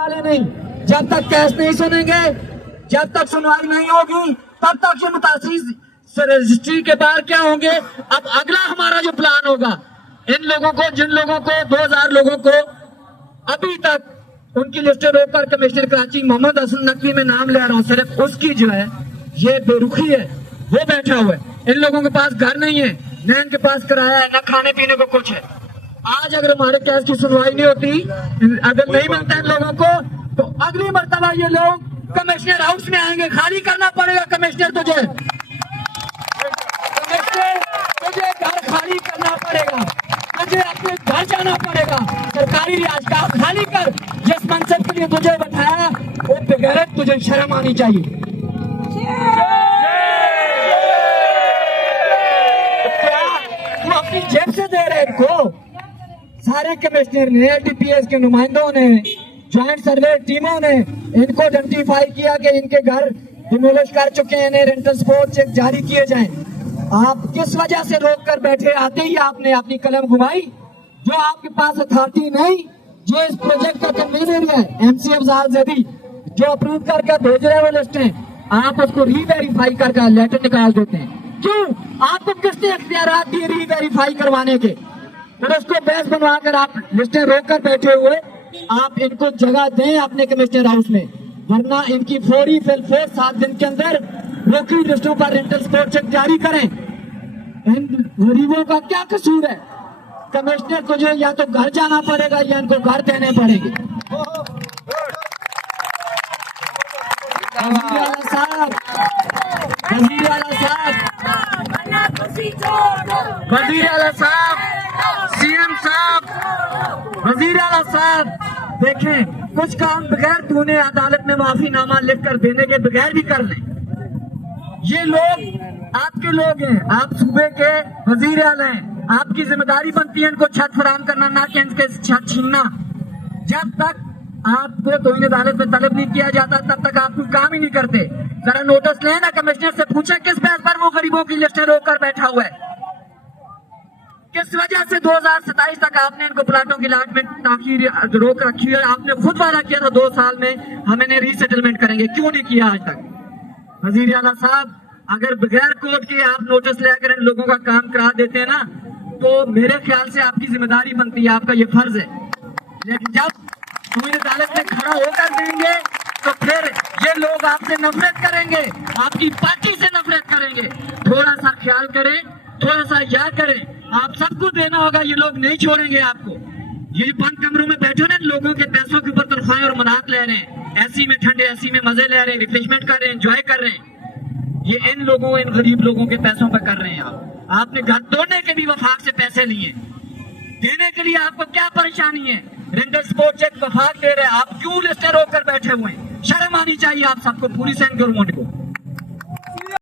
वाले नहीं, जब तक केस नहीं सुनेंगे, जब तक सुनवाई नहीं होगी, तब तक ये मुतासिर रजिस्ट्री के बाहर क्या होंगे। अब अगला हमारा जो प्लान होगा, इन लोगों को, जिन लोगों को 2000 लोगों को अभी तक उनकी लिस्ट रोककर कमिश्नर कराची मोहम्मद हसन नकवी में नाम ले रहा हूँ, सिर्फ उसकी जो है ये बेरुखी है, वो बैठा हुआ है। इन लोगों के पास घर नहीं है, न इनके पास किराया है, न खाने पीने को कुछ है। आज अगर हमारे केस की सुनवाई नहीं होती, अगर नहीं मिलता इन लोगों को, तो अगली मर्तबा ये लोग कमिश्नर हाउस में आएंगे। खाली करना पड़ेगा कमिश्नर तुझे, कमिश्नर तुझे घर खाली करना पड़ेगा, तुझे अपने घर जाना पड़ेगा। सरकारी रियाज का खाली कर। जिस मनसब के लिए तुझे बैठाया वो बेगैरत, तुझे शर्म आनी चाहिए। तू अपनी जेब से दे रहे इनको। सारे कमिश्नर ने, LTPS के नुमाइंदों ने, ज्वाइंट सर्वे टीमों ने इनको आइडेंटिफाई किया कि इनके घर डिमोलिश कर चुके हैं, इन्हें रेंटल स्पॉट चेक जारी किए जाएं। आप किस वजह से रोक कर बैठे? आते ही आपने अपनी कलम घुमाई। जो आपके पास अथॉरिटी नहीं, जो इस प्रोजेक्ट का कन्वीनर है MC अफजाल जैदी, जो अप्रूव करके भेज रहे हैं वो लिस्टें, आप उसको रीवेरीफाई करके लेटर निकाल देते हैं। क्यों? आपको किसने इख्तियारात दिए रीवेरीफाई करवाने के? और उसको बेस बनवाकर आप लिस्टें रोक कर बैठे हुए। आप इनको जगह दें अपने कमिश्नर हाउस में, वरना इनकी फौरी फिलफोर 7 दिन के अंदर रोकी लिस्टों पर रेंटल स्पॉट चेक जारी करें। इन गरीबों का क्या कसूर है? कमिश्नर को जो या तो घर जाना पड़ेगा या इनको घर देने पड़ेंगे। वजीर आला साहब, CM साहब, वजीर आला साहब, देखें कुछ काम बगैर तूने अदालत में माफीनामा लिख कर देने के बगैर भी कर लें। ये लोग आपके लोग हैं, आप सूबे के वजीर आला हैं, आपकी जिम्मेदारी बनती है इनको छत फराहम करना, ना कि इनके छत छीनना। जब तक आपको तौहीन अदालत में तलब नहीं किया जाता, तब तक आप कोई काम ही नहीं करते। जरा नोटिस लें ना, कमिश्नर से पूछे किस बेस पर वो गरीबों की लिस्टें रोक कर बैठा हुआ है। किस वजह से 2027 तक आपने इनको प्लाटों की अलाटमेंट ताखीर रोक रखी है? आपने खुद वादा किया था 2 साल में हम इन्हें रीसेटलमेंट करेंगे, क्यों नहीं किया आज तक? वजीर आला साहब, अगर बगैर कोर्ट के आप नोटिस लेकर इन लोगों का काम करा देते हैं ना, तो मेरे ख्याल से आपकी जिम्मेदारी बनती है, आपका ये फर्ज है। लेकिन जब तौहीन अदालत में खड़ा होकर देंगे तो फिर ये लोग आपसे नफरत करेंगे, आपकी पार्टी से नफरत करेंगे। थोड़ा सा ख्याल करें, थोड़ा सा याद करें, आप सबको देना होगा, ये लोग नहीं छोड़ेंगे आपको। ये बंद कमरों में बैठे ना, लोगों के पैसों के ऊपर तनख्वाहें और मनात ले रहे हैं, एसी में ठंडे एसी में मजे ले रहे हैं, रिफ्रेशमेंट कर रहे हैं, एंजॉय कर रहे हैं। ये इन लोगों, इन गरीब लोगों के पैसों पर कर रहे हैं आप। आपने घर तोड़ने के भी वफाक से पैसे लिए, देने के लिए आपको क्या परेशानी है? रेंटल स्पॉट चेक वफाक दे रहे हैं, आप क्यों लिस्टें रोक कर बैठे हुए हैं? शर्म आनी चाहिए आप सबको, पूरी सेंट्रल गवर्नमेंट को।